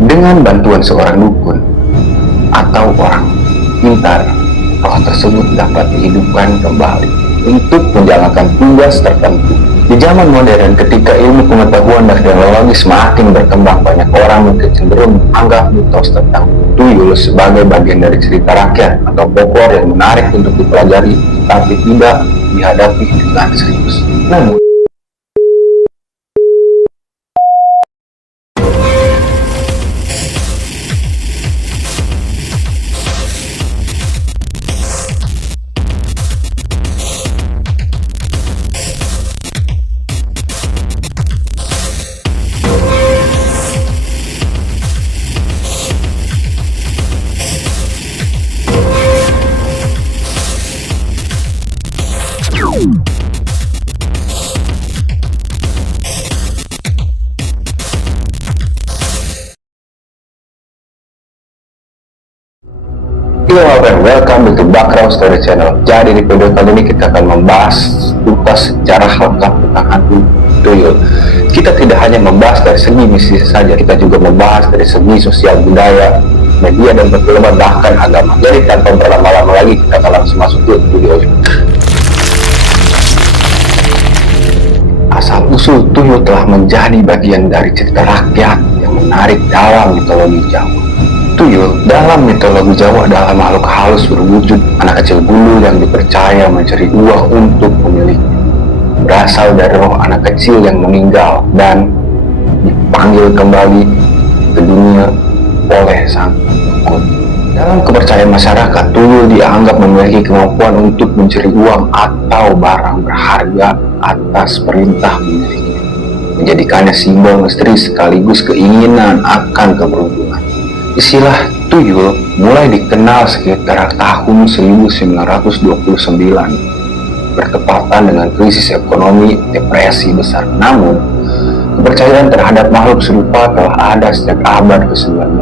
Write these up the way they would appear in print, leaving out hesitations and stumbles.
Dengan bantuan seorang dukun atau orang pintar, roh tersebut dapat dihidupkan kembali untuk menjalankan tugas tertentu. Di zaman modern, ketika ilmu pengetahuan dan teknologi semakin berkembang, banyak orang mungkin cenderung menganggap mitos tentang tuyul sebagai bagian dari cerita rakyat atau folklore yang menarik untuk dipelajari, tapi tidak dihadapi dengan serius. Namun, hello and welcome to Background Story Channel. Jadi di video kali ini kita akan membahas tuntas sejarah lengkap tentang hantu tuyul. Kita tidak hanya membahas dari segi misi saja, kita juga membahas dari segi sosial budaya, media dan perfilman, bahkan agama. Jadi tanpa berlama-lama lagi, kita akan langsung masuk ke videonya. Asal usul tuyul telah menjadi bagian dari cerita rakyat yang menarik dalam mitologi Jawa. Tuyul dalam mitologi Jawa adalah makhluk halus berwujud anak kecil gundul yang dipercaya mencari uang untuk pemiliknya. Berasal dari roh anak kecil yang meninggal dan dipanggil kembali ke dunia oleh sang dukun. Dalam kepercayaan masyarakat, tuyul dianggap memiliki kemampuan untuk mencari uang atau barang berharga atas perintah pemiliknya, menjadikannya simbol misteri sekaligus keinginan akan keberuntungan. Istilah tuyul mulai dikenal sekitar tahun 1929, bertepatan dengan krisis ekonomi depresi besar. Namun, kepercayaan terhadap makhluk serupa telah ada sejak abad ke-19.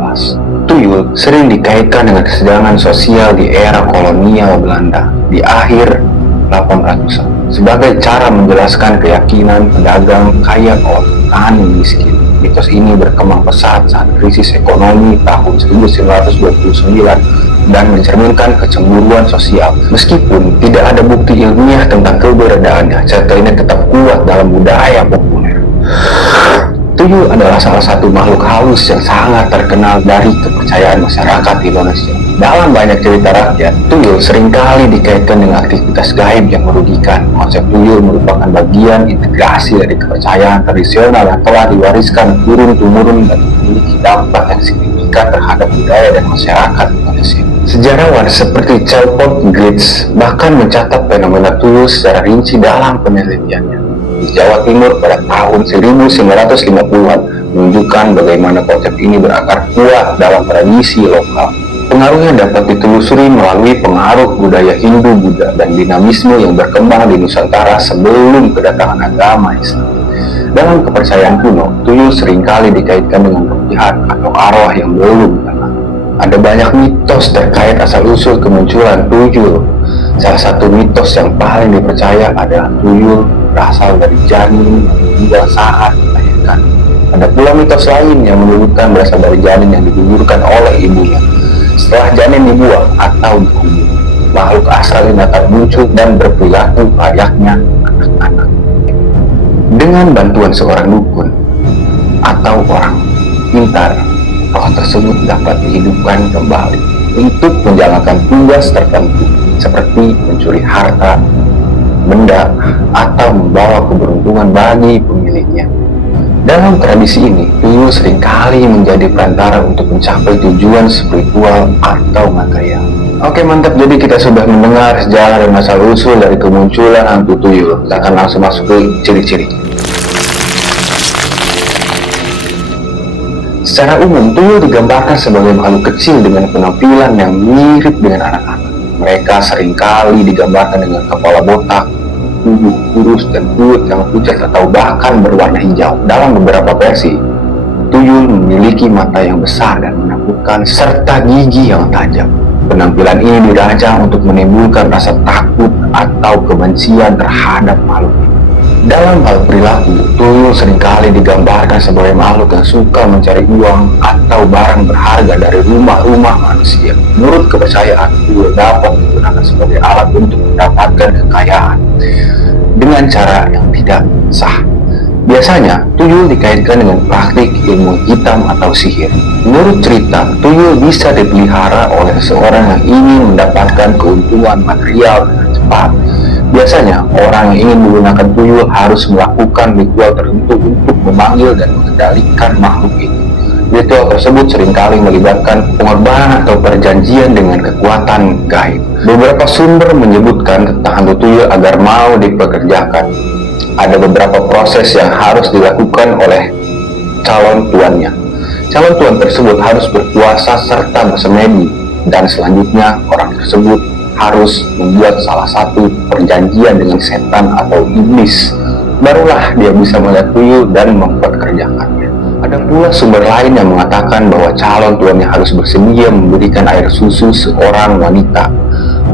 Tuyul sering dikaitkan dengan kesenjangan sosial di era kolonial Belanda di akhir 1800-an sebagai cara menjelaskan keyakinan pedagang kaya oleh petani miskin. Mitos ini berkembang pesat saat krisis ekonomi tahun 1929 dan mencerminkan kecemburuan sosial. Meskipun tidak ada bukti ilmiah tentang keberadaannya, cerita ini tetap kuat dalam budaya populer. Tuyul adalah salah satu makhluk halus yang sangat terkenal dari kepercayaan masyarakat Indonesia. Dalam banyak cerita rakyat, tuyul seringkali dikaitkan dengan aktivitas gaib yang merugikan. Konsep tuyul merupakan bagian integrasi dari kepercayaan tradisional yang telah diwariskan turun-temurun dan memiliki dampak yang signifikan terhadap budaya dan masyarakat Indonesia. Sejarawan seperti Chelford Geertz bahkan mencatat fenomena tuyul secara rinci dalam penelitiannya. Di Jawa Timur pada tahun 1950-an menunjukkan bagaimana konsep ini berakar kuat dalam tradisi lokal. Pengaruhnya dapat ditelusuri melalui pengaruh budaya Hindu-Buddha dan dinamisme yang berkembang di Nusantara sebelum kedatangan agama Islam. Dalam kepercayaan kuno, tuyul seringkali dikaitkan dengan roh jahat atau arwah yang belum dikenal. Ada banyak mitos terkait asal-usul kemunculan tuyul. Salah satu mitos yang paling dipercaya adalah tuyul berasal dari janin yang meninggal saat dilahirkan. Ada pula mitos lain yang menyebutkan berasal dari janin yang digugurkan oleh ibunya. Setelah janin dibuang atau dikubur, makhluk asal ini akan muncul dan berperilaku layaknya anak-anak. Dengan bantuan seorang dukun atau orang pintar, roh tersebut dapat dihidupkan kembali untuk menjalankan tugas tertentu seperti mencuri harta, benda, atau membawa keberuntungan bagi pemiliknya. Dalam tradisi ini, tuyul seringkali menjadi perantara untuk mencapai tujuan spiritual atau material. Oke, mantap. Jadi kita sudah mendengar sejarah dan asal-usul dari kemunculan hantu tuyul. Kita akan langsung masuk ke ciri-ciri. Secara umum, tuyul digambarkan sebagai makhluk kecil dengan penampilan yang mirip dengan anak-anak. Mereka seringkali digambarkan dengan kepala botak, tubuh kurus dan kulit yang pucat atau bahkan berwarna hijau. Dalam beberapa versi, tuyul memiliki mata yang besar dan menakutkan serta gigi yang tajam. Penampilan ini dirancang untuk menimbulkan rasa takut atau kebencian terhadap makhluk ini. Dalam hal perilaku, tuyul seringkali digambarkan sebagai makhluk yang suka mencari uang atau barang berharga dari rumah-rumah manusia. Menurut kepercayaan, tuyul dapat digunakan sebagai alat untuk mendapatkan kekayaan dengan cara yang tidak sah. Biasanya, tuyul dikaitkan dengan praktik ilmu hitam atau sihir. Menurut cerita, tuyul bisa dipelihara oleh seseorang yang ingin mendapatkan keuntungan material dengan cepat. Biasanya, orang yang ingin menggunakan tuyul harus melakukan ritual tertentu untuk memanggil dan mengendalikan makhluk itu. Ritual tersebut seringkali melibatkan pengorbanan atau perjanjian dengan kekuatan gaib. Beberapa sumber menyebutkan tentang hantu tuyul agar mau dipekerjakan. Ada beberapa proses yang harus dilakukan oleh calon tuannya. Calon tuan tersebut harus berpuasa serta bersemedi, dan selanjutnya orang tersebut harus membuat salah satu perjanjian dengan setan atau iblis. Barulah dia bisa melihat tuyul dan mempekerjakannya. Ada pula sumber lain yang mengatakan bahwa calon tuannya harus bersedia memberikan air susu seorang wanita,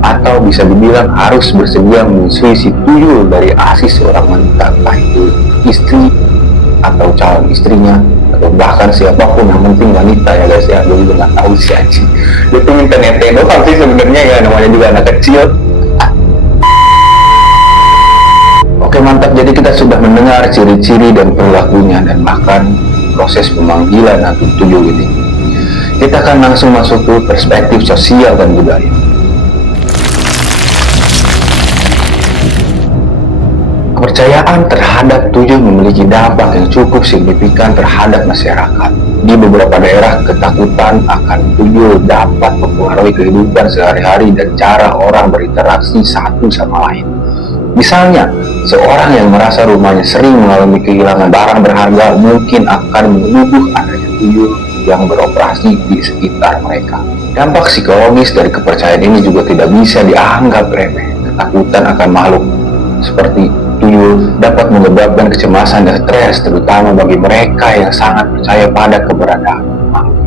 atau bisa dibilang harus bersedia menyusui si tuyul dari ASI seorang wanita, entah itu istri atau calon istrinya atau bahkan siapapun, yang penting wanita ya guys ya. Gue juga nggak tahu sih anjing, dia tuh minta nete doang sih sebenarnya, ya namanya juga anak kecil. Oke mantap, jadi kita sudah mendengar ciri-ciri dan perilakunya dan bahkan proses pemanggilan hantu tuyul ini. Kita akan langsung masuk ke perspektif sosial dan budaya. Kepercayaan terhadap tuyul memiliki dampak yang cukup signifikan terhadap masyarakat. Di beberapa daerah, ketakutan akan tuyul dapat mempengaruhi kehidupan sehari-hari dan cara orang berinteraksi satu sama lain. Misalnya, seorang yang merasa rumahnya sering mengalami kehilangan barang berharga mungkin akan menuduh adanya tuyul yang beroperasi di sekitar mereka. Dampak psikologis dari kepercayaan ini juga tidak bisa dianggap remeh. Ketakutan akan makhluk seperti tuyul dapat menyebabkan kecemasan dan stres, terutama bagi mereka yang sangat percaya pada keberadaan makhluk.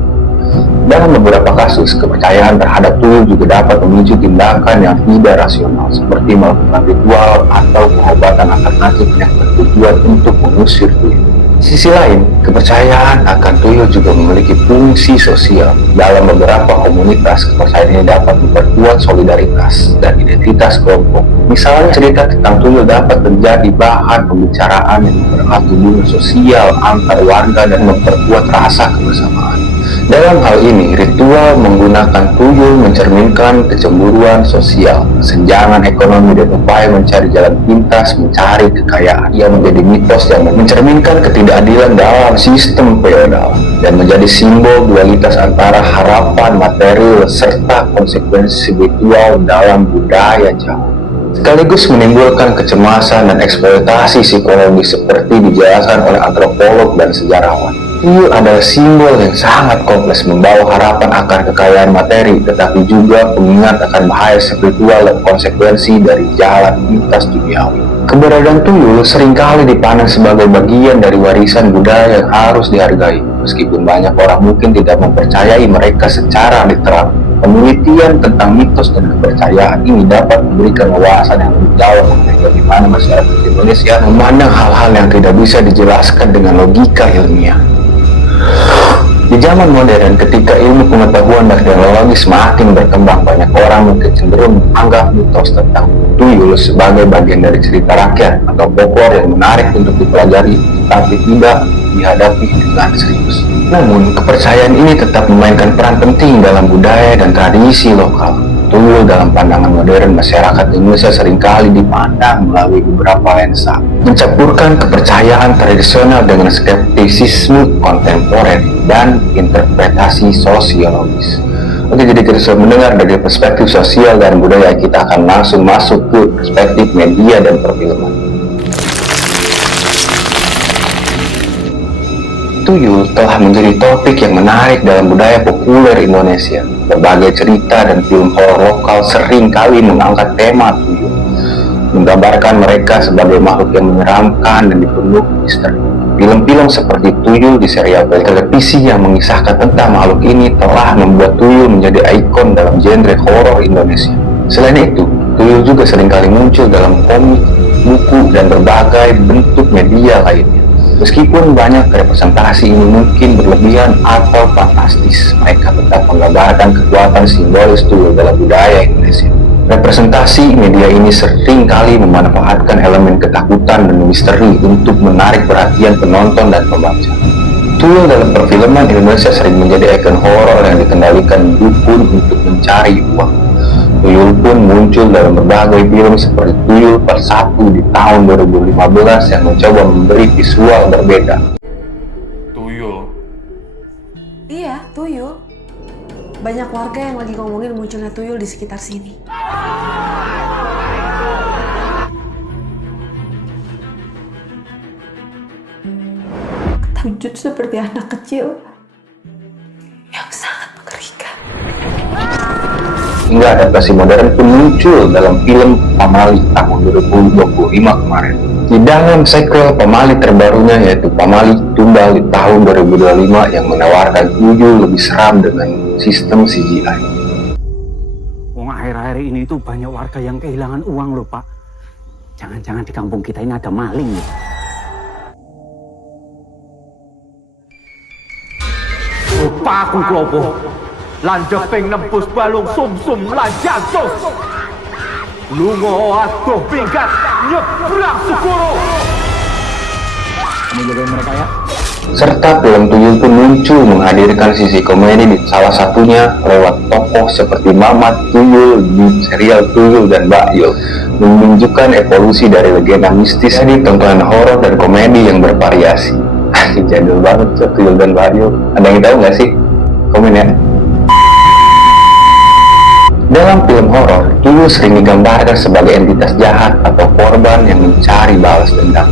Dalam beberapa kasus, kepercayaan terhadap tuyul juga dapat memicu tindakan yang tidak rasional, seperti melakukan ritual atau pengobatan alternatif yang bertujuan untuk mengusir tuyul. Di sisi lain, kepercayaan akan tuyul juga memiliki fungsi sosial. Dalam beberapa komunitas, kepercayaan ini dapat memperkuat solidaritas dan identitas kelompok. Misalnya, cerita tentang tuyul dapat menjadi bahan pembicaraan yang mempererat hubungan sosial antar warga dan memperkuat rasa kebersamaan. Dalam hal ini, ritual menggunakan tuyul mencerminkan kecemburuan sosial, kesenjangan ekonomi, dan upaya mencari jalan pintas mencari kekayaan, yang menjadi mitos yang mencerminkan ketidakadilan dalam sistem feodal dan menjadi simbol dualitas antara harapan material serta konsekuensi spiritual dalam budaya Jawa. Sekaligus menimbulkan kecemasan dan eksploitasi psikologis seperti dijelaskan oleh antropolog dan sejarawan. Tuyul adalah simbol yang sangat kompleks, membawa harapan akan kekayaan materi, tetapi juga pengingat akan bahaya spiritual dan konsekuensi dari jalan pintas duniawi. Keberadaan tuyul seringkali dipandang sebagai bagian dari warisan budaya yang harus dihargai, meskipun banyak orang mungkin tidak mempercayai mereka secara literal. Penelitian tentang mitos dan kepercayaan ini dapat memberikan wawasan yang lebih jauh mengenai bagaimana masyarakat Indonesia memandang hal-hal yang tidak bisa dijelaskan dengan logika ilmiah. Di zaman modern, ketika ilmu pengetahuan dan teknologi semakin berkembang, banyak orang mungkin cenderung menganggap mitos tentang tuyul sebagai bagian dari cerita rakyat atau folklore yang menarik untuk dipelajari, tapi tidak dihadapi dengan serius. Namun, kepercayaan ini tetap memainkan peran penting dalam budaya dan tradisi lokal. Tuyul dalam pandangan modern masyarakat Indonesia seringkali dipandang melalui beberapa lensa, mencampurkan kepercayaan tradisional dengan skeptisisme kontemporer dan interpretasi sosiologis. Oke, jadi kita sudah mendengar dari perspektif sosial dan budaya, kita akan langsung masuk ke perspektif media dan perfilman. Tuyul telah menjadi topik yang menarik dalam budaya populer Indonesia. Berbagai cerita dan film horor lokal sering kali mengangkat tema tuyul, menggambarkan mereka sebagai makhluk yang menyeramkan dan dipenuhi misteri. Film-film seperti Tuyul di serial televisi yang mengisahkan tentang makhluk ini telah membuat tuyul menjadi ikon dalam genre horor Indonesia. Selain itu, tuyul juga seringkali muncul dalam komik, buku, dan berbagai bentuk media lainnya. Meskipun banyak representasi ini mungkin berlebihan atau fantastis, mereka tetap menggambarkan kekuatan simbolis tuyul dalam budaya Indonesia. Representasi media ini sering kali memanfaatkan elemen ketakutan dan misteri untuk menarik perhatian penonton dan pembaca. Tuyul dalam perfilman Indonesia sering menjadi ikon horor yang dikendalikan dukun untuk mencari uang. Tuyul pun muncul dalam berbagai film seperti Tuyul Part 1 di tahun 2015 yang mencoba memberi visual berbeda. Tuyul? Iya, tuyul. Banyak warga yang lagi ngomongin munculnya tuyul di sekitar sini. Wujud seperti anak kecil yang sangat mengerikan. Hingga adaptasi modern pun muncul dalam film Pamali tahun 2025 kemarin. Di dalam sequel Pamali terbarunya yaitu Pamali Tumbal di tahun 2025 yang menawarkan tuyul lebih seram dengan sistem CGI. Akhir-akhir ini tuh banyak warga yang kehilangan uang loh Pak. Jangan-jangan di kampung kita ini ada maling ya? Paku klopo lanjut ping nembus balung sum-sum lanjantung lungo aduh pinggat nyebrang Sukuro. Kamu jagain mereka ya. Serta film Tuyul pun muncul menghadirkan sisi komedi di salah satunya lewat tokoh seperti Mamat Tuyul di serial Tuyul dan Mbak Yul, menunjukkan evolusi dari legenda mistis di tontonan horor dan komedi yang bervariasi. Jadul banget tuh Tuyul dan Mbak Yul. Ada yang tahu nggak sih? Komen ya. Dalam film horor, Tuyul sering digambarkan sebagai entitas jahat atau korban yang mencari balas dendam.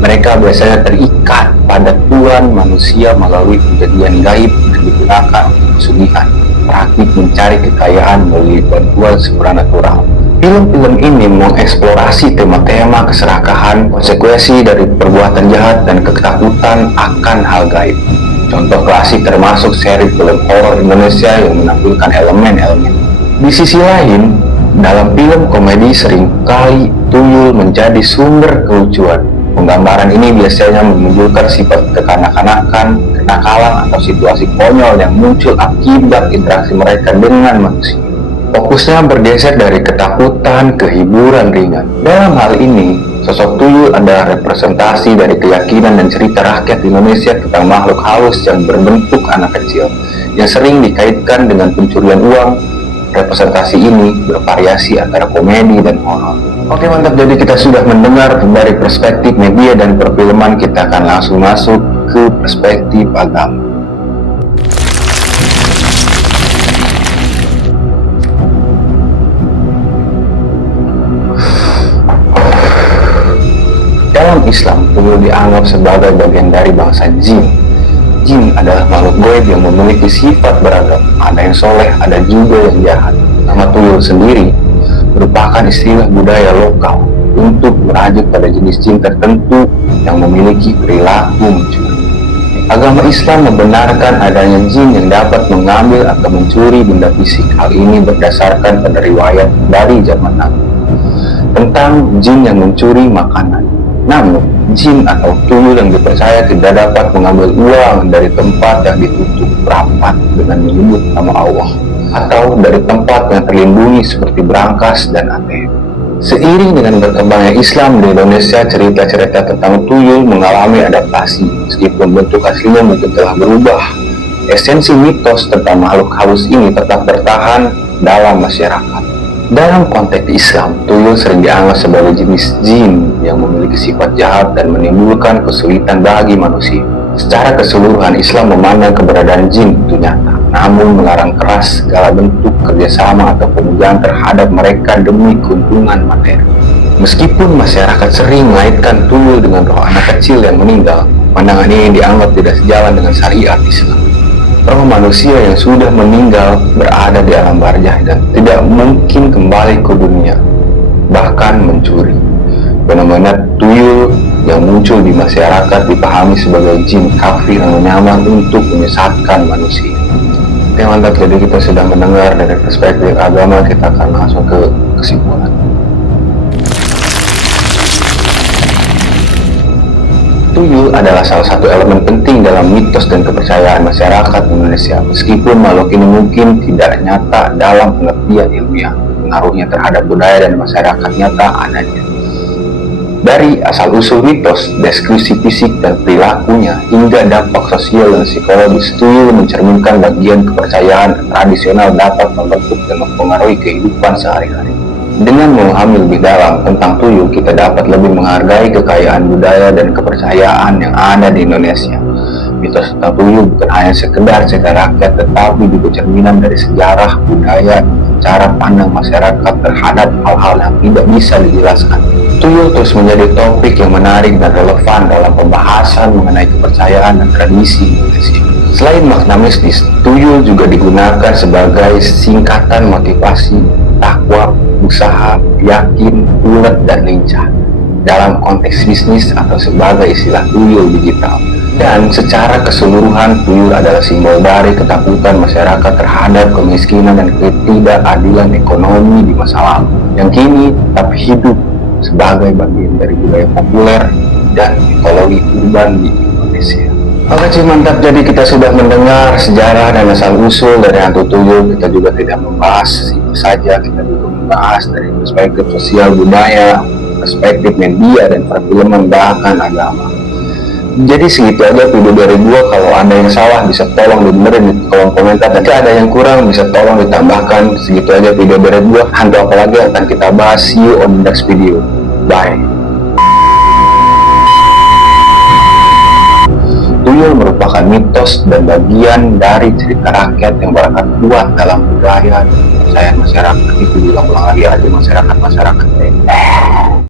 Mereka biasanya terikat pada tuan manusia melalui kejadian gaib yang digunakan untuk pesugihan, praktik mencari kekayaan melalui bantuan supranatural. Film-film ini mengeksplorasi tema-tema keserakahan, konsekuensi dari perbuatan jahat, dan ketakutan akan hal gaib. Contoh klasik termasuk seri film horor Indonesia yang menampilkan elemen-elemen. Di sisi lain, dalam film komedi seringkali tuyul menjadi sumber kelucuan. Penggambaran ini biasanya menunjukkan sifat kekanak-kanakan, kenakalan, atau situasi konyol yang muncul akibat interaksi mereka dengan manusia. Fokusnya bergeser dari ketakutan ke hiburan ringan. Dalam hal ini, sosok tuyul adalah representasi dari keyakinan dan cerita rakyat Indonesia tentang makhluk halus yang berbentuk anak kecil, yang sering dikaitkan dengan pencurian uang. Representasi ini bervariasi antara komedi dan horor. Oke, mantap. Jadi kita sudah mendengar dari perspektif media dan perfilman, kita akan langsung masuk ke perspektif agama. Dalam Islam, tuyul dianggap sebagai bagian dari bangsa jin. Jin adalah makhluk gaib yang memiliki sifat beragam. Ada yang soleh, ada juga yang jahat. Nama tuyul sendiri merupakan istilah budaya lokal untuk merujuk pada jenis jin tertentu yang memiliki perilaku mencuri. Agama Islam membenarkan adanya jin yang dapat mengambil atau mencuri benda fisik. Hal ini berdasarkan pada riwayat dari zaman Nabi tentang jin yang mencuri makanan. Namun, jin atau tuyul yang dipercaya tidak dapat mengambil uang dari tempat yang ditutup rapat dengan menyebut nama Allah, atau dari tempat yang terlindungi seperti brankas dan ATM. Seiring dengan berkembangnya Islam di Indonesia, cerita-cerita tentang tuyul mengalami adaptasi. Meskipun bentuk aslinya mungkin telah berubah, esensi mitos tentang makhluk halus ini tetap bertahan dalam masyarakat. Dalam konteks Islam, tuyul sering dianggap sebagai jenis jin yang memiliki sifat jahat dan menimbulkan kesulitan bagi manusia. Secara keseluruhan, Islam memandang keberadaan jin itu nyata, namun melarang keras segala bentuk kerjasama atau pemujaan terhadap mereka demi keuntungan materi. Meskipun masyarakat sering mengaitkan tuyul dengan roh anak kecil yang meninggal, pandangan ini dianggap tidak sejalan dengan syariat Islam. Roh manusia yang sudah meninggal berada di alam barzah dan tidak mungkin kembali ke dunia, bahkan mencuri. Fenomena tuyul yang muncul di masyarakat dipahami sebagai jin kafir yang menyamar untuk menyesatkan manusia. Oke, mantap. Jadi kita sudah mendengar dari perspektif agama, kita akan langsung ke kesimpulan. Tuyul adalah salah satu elemen penting dalam mitos dan kepercayaan masyarakat Indonesia. Meskipun makhluk ini mungkin tidak nyata dalam pengertian ilmiah, pengaruhnya terhadap budaya dan masyarakat nyata adanya. Dari asal-usul mitos, deskripsi fisik dan perilakunya, hingga dampak sosial dan psikologis, tuyul mencerminkan bagian kepercayaan tradisional dapat membentuk dan mempengaruhi kehidupan sehari-hari. Dengan memahami lebih dalam tentang tuyul, kita dapat lebih menghargai kekayaan budaya dan kepercayaan yang ada di Indonesia. Mitos tentang tuyul bukan hanya sekedar cerita rakyat, tetapi juga cerminan dari sejarah, budaya, cara pandang masyarakat terhadap hal-hal yang tidak bisa dijelaskan. Tuyul terus menjadi topik yang menarik dan relevan dalam pembahasan mengenai kepercayaan dan tradisi Indonesia. Selain makna mistis, tuyul juga digunakan sebagai singkatan motivasi, takwa, usaha, yakin, ulet, dan lincah dalam konteks bisnis atau sebagai istilah tuyul digital. Dan secara keseluruhan, tuyul adalah simbol dari ketakutan masyarakat terhadap kemiskinan dan ketidakadilan ekonomi di masa lalu, yang kini tetap hidup sebagai bagian dari budaya populer dan mitologi urban di Indonesia. Oke cuy, mantap. Jadi kita sudah mendengar sejarah dan asal-usul dari hantu tuyul. Kita juga tidak membahas itu saja, kita juga membahas dari perspektif sosial budaya, perspektif media dan perfilman, bahkan agama. Jadi segitu aja video dari gua. Kalau ada yang salah bisa tolong dibenerin di kolom komentar, dan jika ada yang kurang bisa tolong ditambahkan. Segitu aja video dari gua. Hantu apa lagi yang akan kita bahas? See you on the next video. Bye. Tuyul merupakan mitos dan bagian dari cerita rakyat yang berangkat kuat dalam budaya dan kepercayaan masyarakat. Itu diulang-ulang lagi aja, masyarakat.